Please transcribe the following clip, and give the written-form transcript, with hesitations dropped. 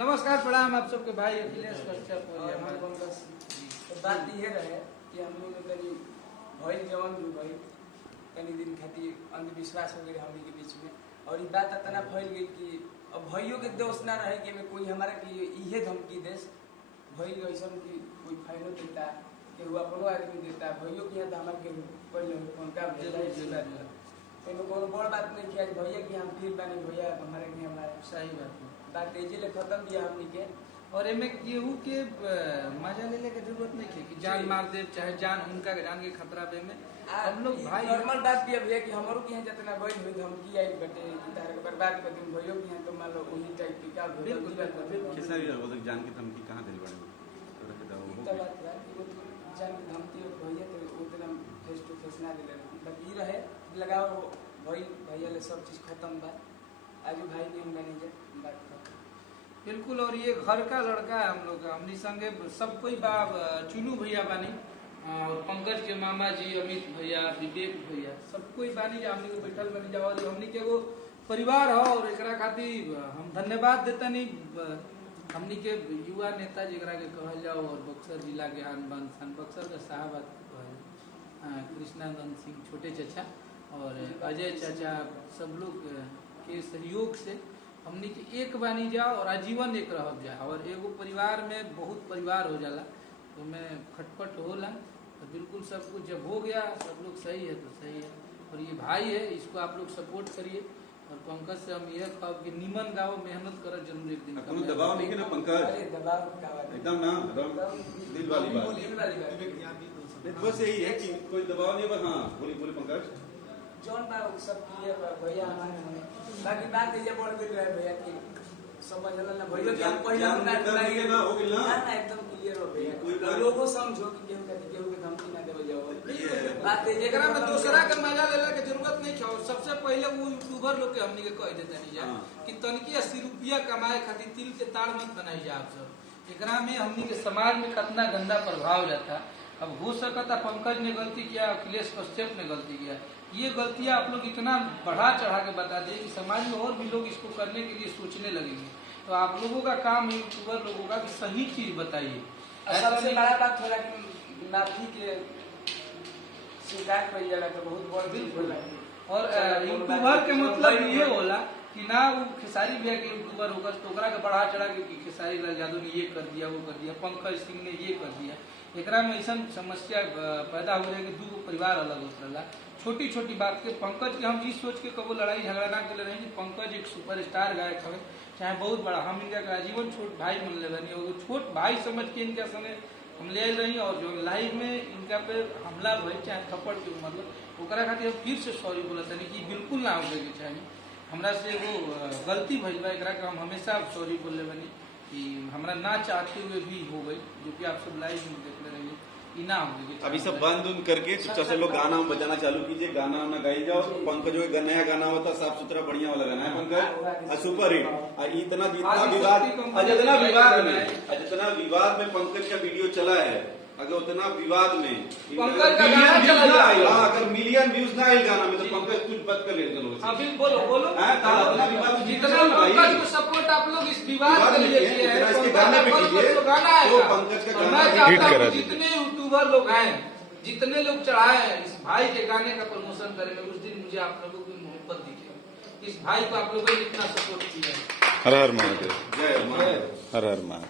नमस्कार, प्रणाम आप सबके भाई अखिलेश कश्यप। तो बात ये रहे कि हम लोग कहीं भई जवन भी भई कई दिन खातिर अंधविश्वास हो गए हमनी के बीच में, और ये बात इतना फैल गई कि अब भाइयों के दोष ना रहे कि कोई हमारा कि इहे धमकी देश भई ऐसा कि कोई फाइनो देता केहू अपनो आदमी देता भैया के यहाँ हमारे के पहले फोन का भेजा कोनो बड़ बात नहीं किया भैया कि हम फिर बने भैया हमारे के हमारे सही बात तेजी ले खत्म दिया हमनी के। और एमे केहू के मजा लेने की जरूरत नहीं है कि जान मार दे चाहे जान उनका जान के खतरा बे में हम लोग भाई नॉर्मल बात भी भैया कि हमारो के यहाँ जितना गई हुई धमकी आई बटे तार के बर्बाद कर दिन भैया के यहाँ तो मान लो वही टाइप की का बिल्कुल कैसा बोल जान की धमकी कहां दिल बड़े जान की धमकी भैया तो उतना फेस टू फेस ना दिले बाकी रहे लगाओ भैया ले सब चीज खत्म बा आज भाई ने मैनेजर बात खत्म बिल्कुल। और ये घर का लड़का है हम लोग का, हमनी संगे सब कोई चुनू भैया बानी और पंकज के मामा जी अमित भैया विवेक भैया सब कोई बानी जा हमनी के बैठल बनी जा और हमनी के एगो परिवार हो और एकरा खातिर हम धन्यवाद देता नहीं हमनी के युवा नेता जेकरा के कहल जाओ और बक्सर जिला के आन बान शान बक्सर के साहब कृष्णानंद सिंह छोटे चाचा और अजय चाचा सब लोग के सहयोग से हमनी के एक बानी जाओ और आजीवन एक रह जाए और एगो परिवार में बहुत परिवार हो जाला तो मैं खटपट होला तो बिल्कुल सब कुछ जब हो गया सब लोग सही है तो सही है। और ये भाई है इसको आप लोग सपोर्ट करिए और पंकज से हम यह कहब कि निमन गाओ मेहनत कर जरूर एक दिन कोनो दबाव नहीं है ना पंकज, अरे दबाव का बात एकदम ना दिल वाली बात बस यही है कि कोई दबाव नहीं। बस हाँ बोली पंकज जौन बा सब क्लियर बा भैया हमारे बाकी बात ये बढ़ गई रहे भैया की समझला ना भैया कि हम पहले ना हो गेल ना एकदम क्लियर हो भैया लोगों समझो कि केहू के धमकी ना देवे जाओ बात एकरा में दूसरा के मजा लेला के जरूरत नहीं है। सबसे पहले वो यूट्यूबर लोग के हमनी के कह देते नहीं जा कि तनकी 80 रुपया कमाए खातिर तिल के ताड़ मत बनाई जा आप सब। एकरा में हमनी के समाज में कितना गंदा प्रभाव जाता। अब हो सकता पंकज ने गलती किया, अखिलेश कश्यप ने गलती किया, ये गलतियां आप लोग इतना बढ़ा चढ़ा के बता दें कि समाज में और भी लोग इसको करने के लिए सोचने लगेंगे। तो आप लोगों का काम यूट्यूबर लोगों का कि सही चीज बताइए। सबसे बड़ा बात थोड़ा कि माफी के स्वीकार कर जाला तो बहुत बड़ चीज होला। और यूट्यूबर के मतलब ये होला कि ना वो खेसारी भैया के यूट्यूबर होकर तो ओकरा के बढ़ा चढ़ा के खेसारी लाल यादव ने ये कर दिया वो कर दिया, पंकज सिंह ने ये कर दिया। एकरा में ऐसा समस्या पैदा हो रही है कि दो परिवार अलग होता रहा। छोटी छोटी बात के पंकज के हम इस सोच के कबो लड़ाई झगड़ा ना कर रहे हैं कि पंकज एक सुपरस्टार गायक है चाहे बहुत बड़ा, हम इनका आजीवन छोट भाई मन ले बनी और छोट भाई समझ के इनके संगे हम ले रही और जो लाइव में इनका पे हमला भई चाहे थप्पड़ के मतलब ओकरा खातिर फिर से सॉरी बोला था कि बिल्कुल ना होके के चाहिए हमरा से वो गलती भइल बा। एकरा के हम हमेशा सॉरी बोले बनी कि हमरा ना चाहते हुए भी हो गई, जो कि आप सब लाइव में देख रहे हैं इनाम। अभी सब बंद उन करके चुपचाप से लोग गाना बजाना चालू कीजिए, गाना वाना गाई जाओ। पंकज जो नया गाना होता साफ सुथरा बढ़िया वाला गाना है पंकज सुपर हिट। जितना विवाद में पंकज का वीडियो चला है अगर उतना विवाद में अगर मिलियन व्यूज ना आए गाना में तो पंकज कुछ बद कर लेते लोग। बोलो जितना पंकज को सपोर्ट आप लोग इस विवाद के लिए किए हैं इसके गाने पे कीजिए तो पंकज का गाना जितने यूट्यूबर लोग हैं जितने लोग चढ़ाए हैं इस भाई के गाने का प्रमोशन करेंगे उस दिन मुझे आप लोगों की मोहब्बत दिखेगी। इस भाई को आप लोगों ने इतना सपोर्ट किया। हर हर महादेव, जय हर हर महादेव।